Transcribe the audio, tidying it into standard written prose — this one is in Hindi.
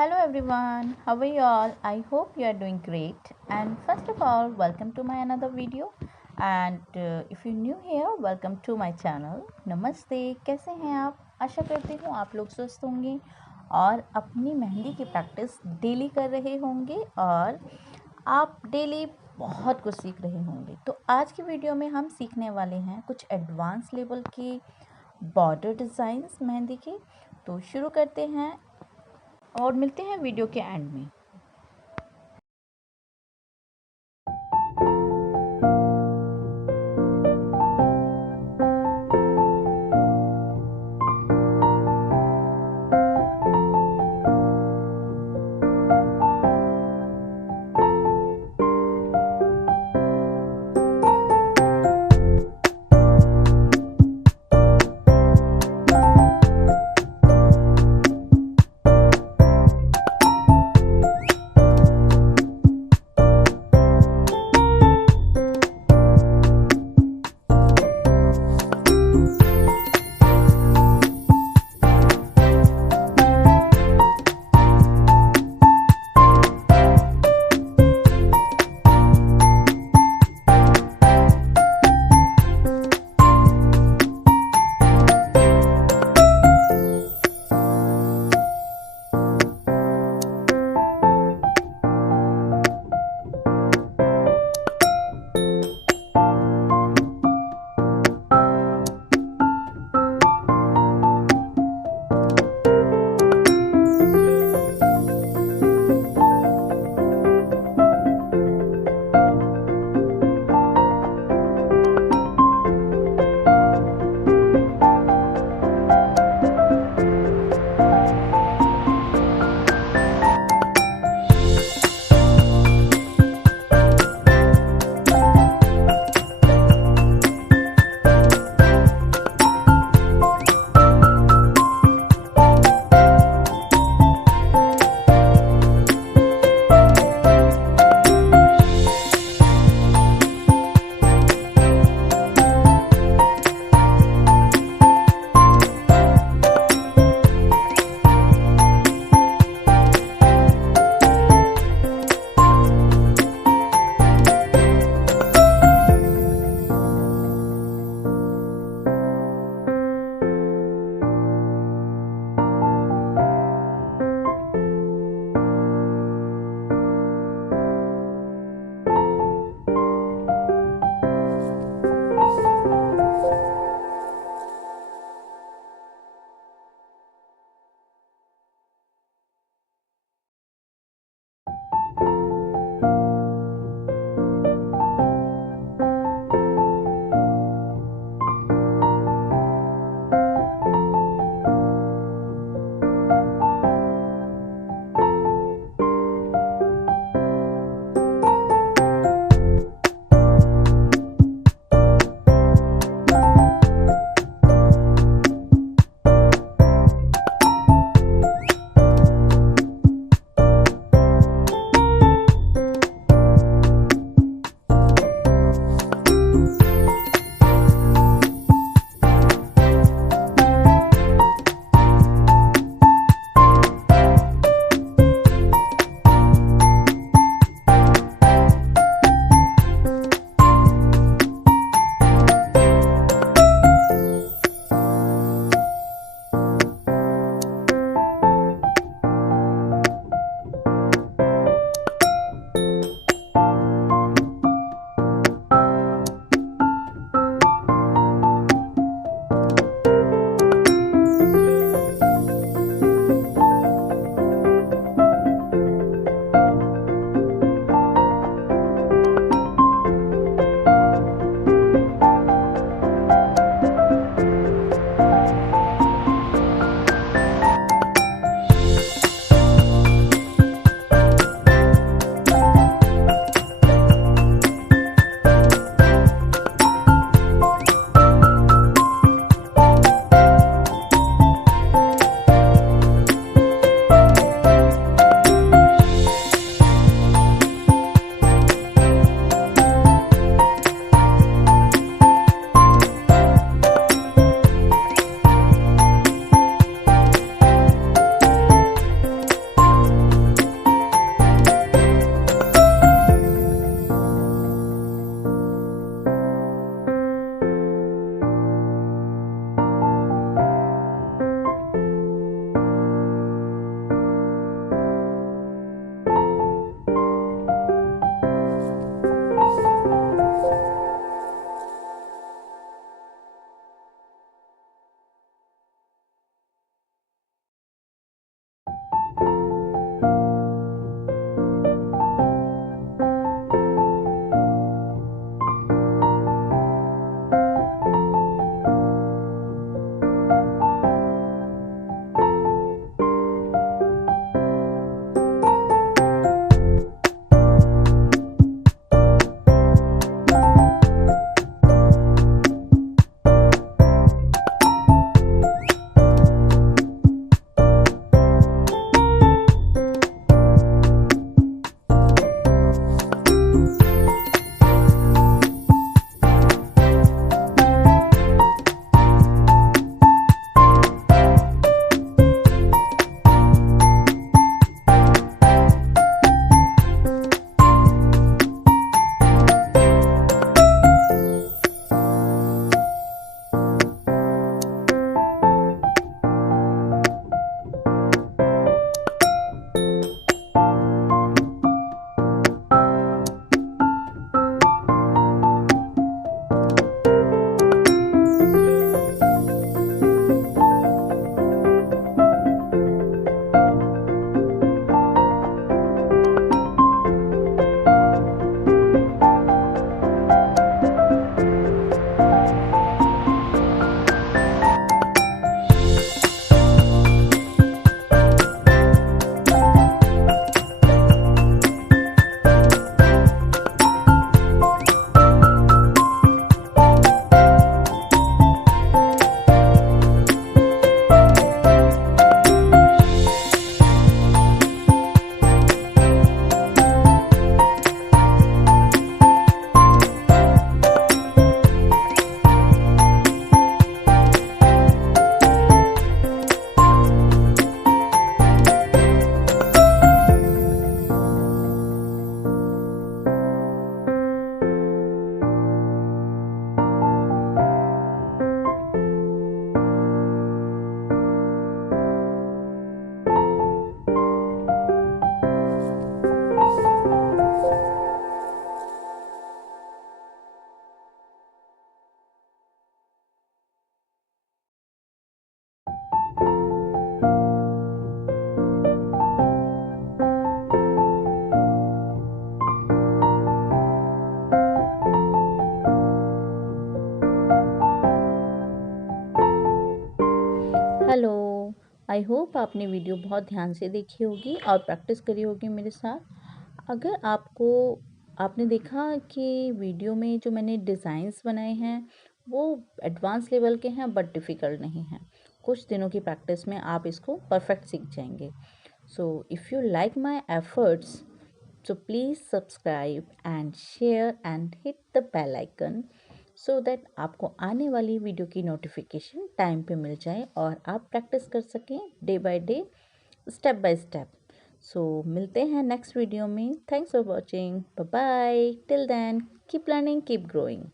Hello everyone, how are you all? I hope you are doing great. And first of all, welcome to my another video. And if you're new here, welcome to my channel. नमस्ते, कैसे हैं आप? आशा करती हूँ आप लोग स्वस्थ होंगे और अपनी मेहंदी की प्रैक्टिस डेली कर रहे होंगे और आप डेली बहुत कुछ सीख रहे होंगे। तो आज की वीडियो में हम सीखने वाले हैं कुछ एडवांस लेवल की बॉर्डर डिज़ाइंस मेहंदी की। तो शुरू करते हैं और मिलते हैं वीडियो के एंड में। हेलो। आई होप आपने वीडियो बहुत ध्यान से देखी होगी और प्रैक्टिस करी होगी मेरे साथ। अगर आपने देखा कि वीडियो में जो मैंने डिज़ाइंस बनाए हैं वो एडवांस लेवल के हैं बट डिफ़िकल्ट नहीं हैं। कुछ दिनों की प्रैक्टिस में आप इसको परफेक्ट सीख जाएंगे। So if you like my efforts, so please subscribe and share and hit the bell icon so that आपको आने वाली वीडियो की नोटिफिकेशन टाइम पे मिल जाए और आप प्रैक्टिस कर सकें day by day, step by step. So मिलते हैं नेक्स्ट वीडियो में। Thanks for watching. Bye bye. Till then keep learning, keep growing.